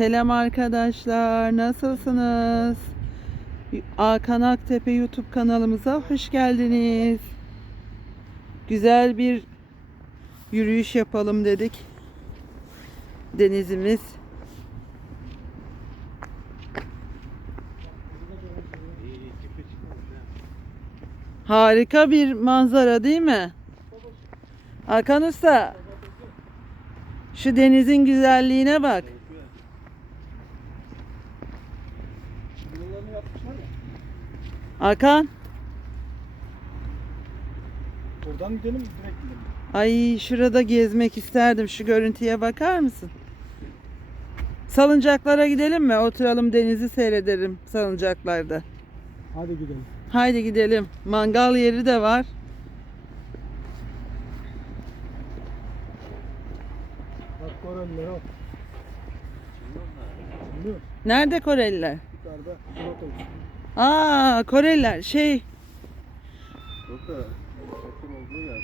Selam arkadaşlar. Nasılsınız? Hakan Aktepe YouTube kanalımıza hoş geldiniz. Güzel bir yürüyüş yapalım dedik. Denizimiz. Harika bir manzara değil mi? Hakan Usta. Şu denizin güzelliğine bak. Hakan. Oradan gidelim direkt gidelim. Ay şurada gezmek isterdim. Şu görüntüye bakar mısın? Salıncaklara gidelim mi? Oturalım denizi seyrederim salıncaklarda. Hadi gidelim. Haydi gidelim. Mangal yeri de var. Bak Koreliler o. Nerede Koreliler? Yukarıda. Aa Koreliler şey Burada otur olduğu yer.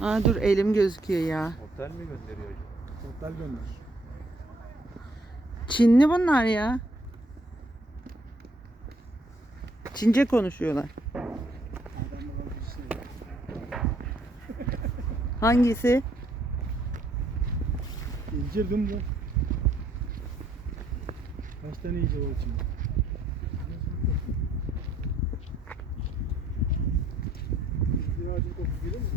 Aa dur elim gözüküyor ya. Otel mi gönderiyor? Otel gönder. Çinli bunlar ya. Çince konuşuyorlar. Hangisi? İncirdim bu. Kaç tane incir var içinde? İncir ağacın kokusu geliyor mu?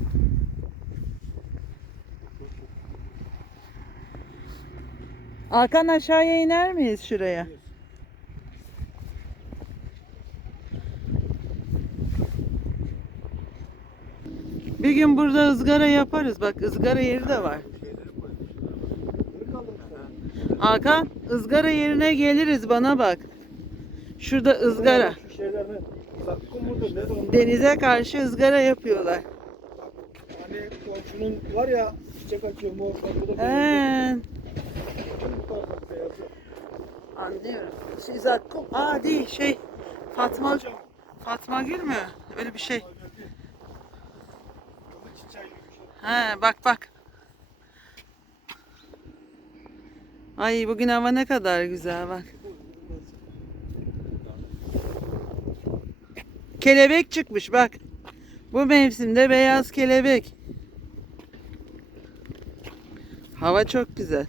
Hakan aşağıya iner miyiz şuraya? Bir gün burada ızgara yaparız. Bak ızgara yeri de var. Hakan ızgara yerine geliriz bana bak. Şurada ızgara. Şu şeylerden. Zakkum mudur? Ne de onlar? Denize karşı ızgara yapıyorlar. Hani komşunun var ya çiçek açıyor mor. He, anlıyorum. Şey, zakkum. Aa değil şey. Fatma Fatma Gül mü? Öyle bir şey. Bir şey. He bak bak. Ay bugün hava ne kadar güzel bak. Kelebek çıkmış bak. Bu mevsimde beyaz kelebek. Hava çok güzel.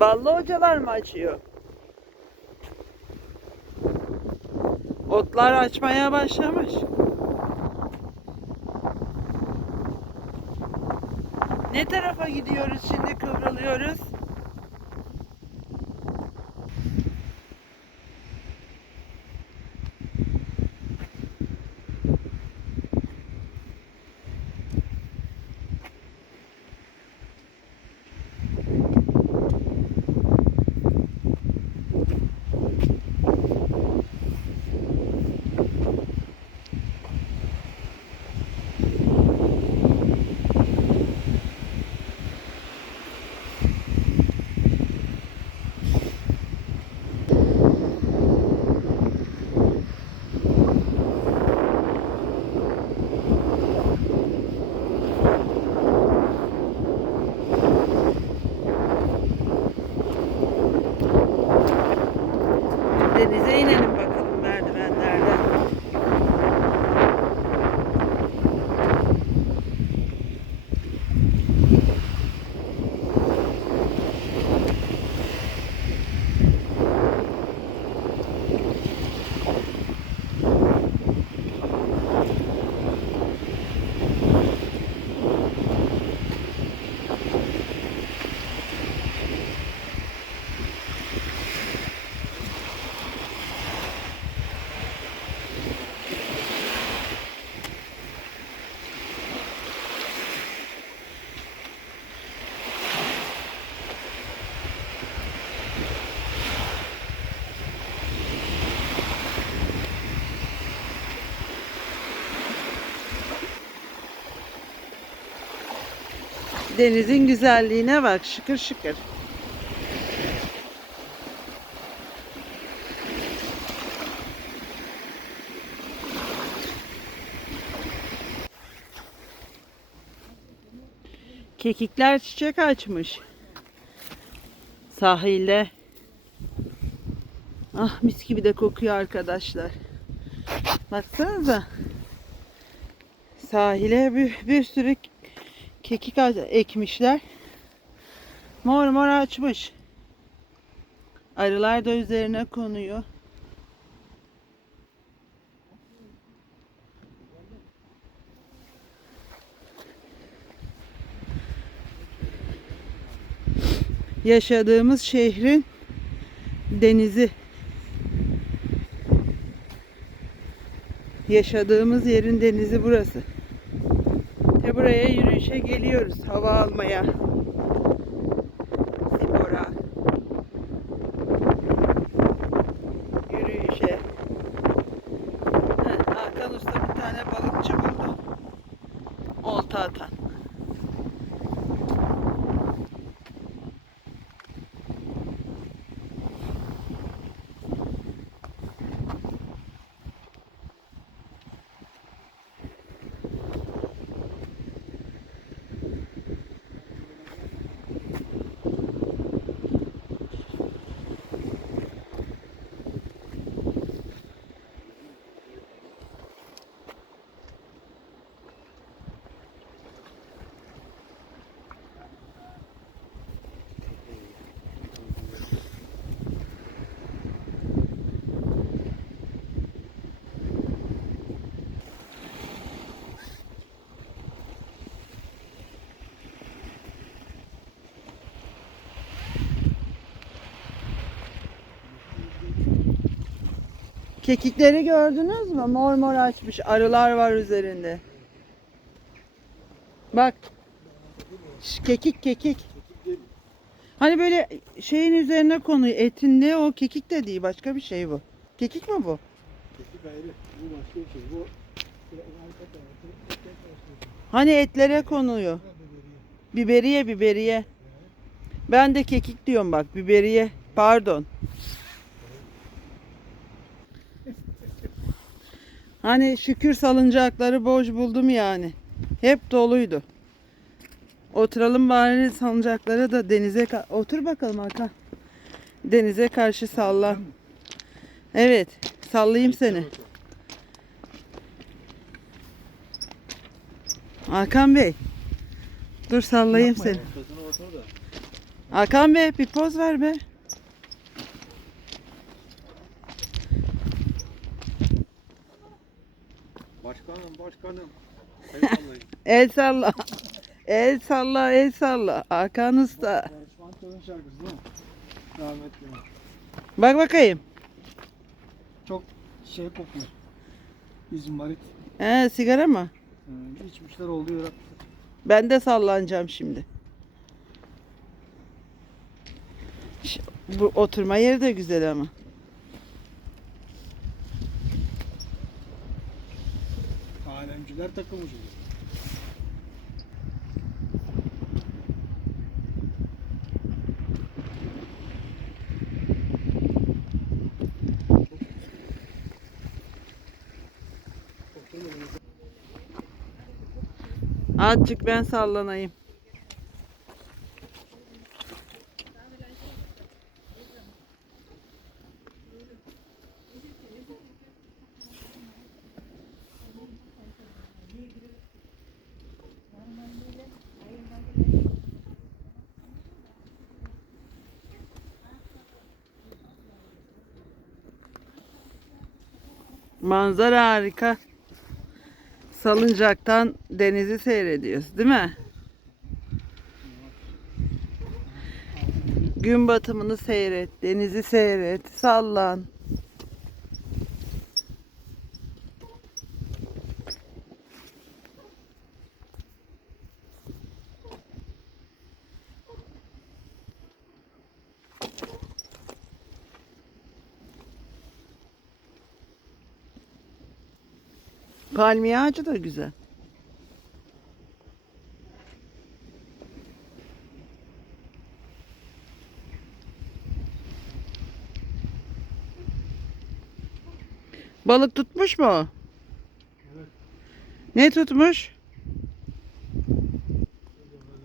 Ballı hocalar mı açıyor? Otlar açmaya başlamış. Ne tarafa gidiyoruz şimdi kıvrılıyoruz? Denizin güzelliğine bak şıkır şıkır. Kekikler çiçek açmış. Sahilde. Ah mis gibi de kokuyor arkadaşlar. Baksanıza. Sahile bir, bir sürü kekik ekmişler. Mor mor açmış. Arılar da üzerine konuyor. Yaşadığımız şehrin denizi. Yaşadığımız yerin denizi burası. Buraya yürüyüşe geliyoruz. Hava almaya. Spora. Yürüyüşe. Heh, Hakan Usta bir tane balıkçı buldu. Olta atan. Kekikleri gördünüz mü? Mor mor açmış. Arılar var üzerinde. Bak. Şş, Kekik kekik. Hani böyle şeyin üzerine konuyor. Etin ne o? Kekik de değil. Başka bir şey bu. Kekik mi bu? Kekik ayrı. Bu başka bir şey. Bu. Hani etlere konuyor. Biberiye biberiye. Ben de kekik diyorum bak. Biberiye. Pardon. Hani şükür salıncakları boş buldum yani. Hep doluydu. Oturalım bari salıncakları da denize otur bakalım Hakan. Denize karşı salla. Evet, sallayayım seni. Hakan Bey. Dur sallayayım seni. Hakan Bey bir poz ver be. Başkanım. El sallayın. El salla. El salla, el salla. Hakan Usta. Barış Manço'nun şarkısı değil mi? Rahmetli. Bak bakayım. Çok şey kokuyor. İzmarit. He, sigara mı? Ee, içmişler olduğu yere. Ben de sallanacağım şimdi. Bu oturma yeri de güzel ama. Alemciler takılmış. Azıcık ben sallanayım. Manzara harika. Salıncaktan denizi seyrediyoruz, değil mi? Gün batımını seyret, denizi seyret, sallan. Palmiye ağacı da güzel. Balık tutmuş mu? Evet. Ne tutmuş?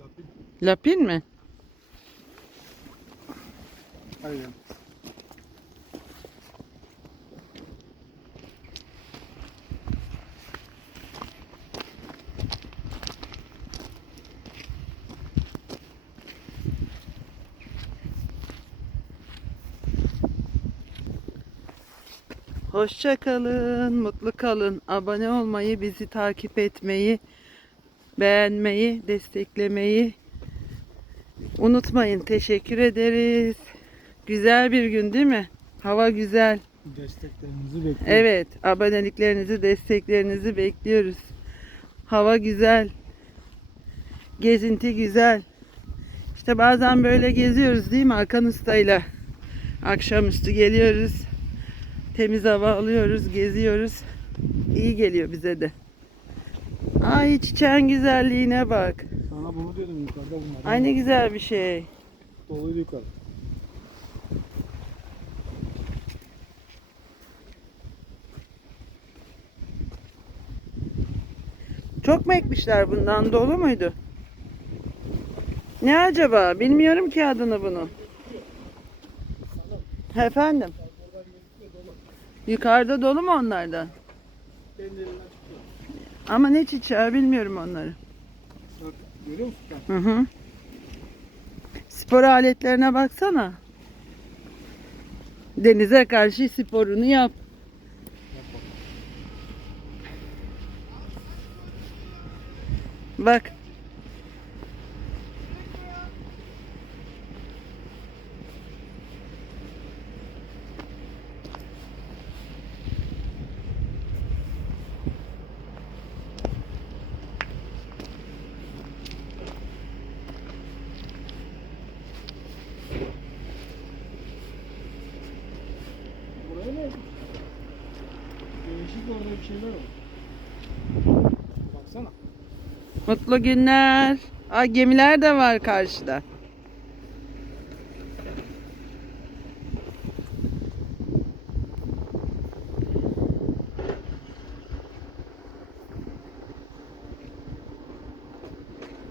Lapin. Lapin mi? Aynen. Hoşça kalın, mutlu kalın. Abone olmayı, bizi takip etmeyi, beğenmeyi, desteklemeyi unutmayın. Teşekkür ederiz. Güzel bir gün değil mi? Hava güzel. Desteklerinizi bekliyoruz. Evet, aboneliklerinizi, desteklerinizi bekliyoruz. Hava güzel. Gezinti güzel. İşte bazen böyle geziyoruz değil mi Hakan Usta'yla? Akşamüstü geliyoruz. Temiz hava alıyoruz, geziyoruz. İyi geliyor bize de. Ay çiçeğin güzelliğine bak. Sana bunu diyordum yukarıda bunlar. Ay ne güzel bir şey. Doluydu yukarı. Çok mu ekmişler bundan? Dolu muydu? Ne acaba? Bilmiyorum ki adını bunu. Efendim? Yukarıda dolu mu? Kendiliğinden çıkıyor. Ama ne çiçeği bilmiyorum onları. Bak, görüyor musun? Hı hı. Spor aletlerine baksana. Denize karşı sporunu yap. Bak. Değişik orada bir şeyler var. Baksana. Mutlu günler. Ay gemiler de var karşıda.